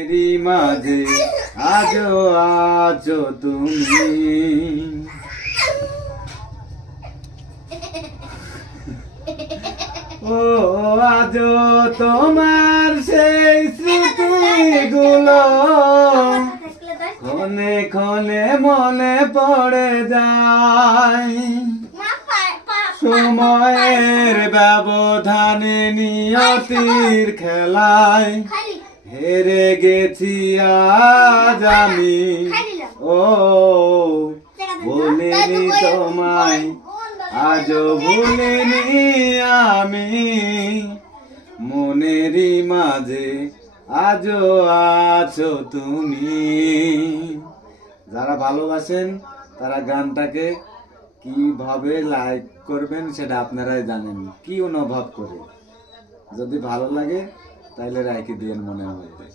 এরই মাঝে আজও আছো তুমি, ও আজও তোমার সেই স্মৃতিগুলো ক্ষণে ক্ষণে মনে পড়ে যায়। সময়ের ব্যবধানে নিয়তির খেলায় হেরে গেছি আজ আমি, ও ভুলিনি তোমায় আজও ভুলিনি আমি, মনেরই মাঝে আজও আছো তুমি। যারা ভালোবাসেন তারা গানটাকে কিভাবে লাইক করবেন সেটা আপনারাই জানেন, কি অনুভব করে। যদি ভালো লাগে তাহলে রাইখে দিয়েন মনের মধ্যে।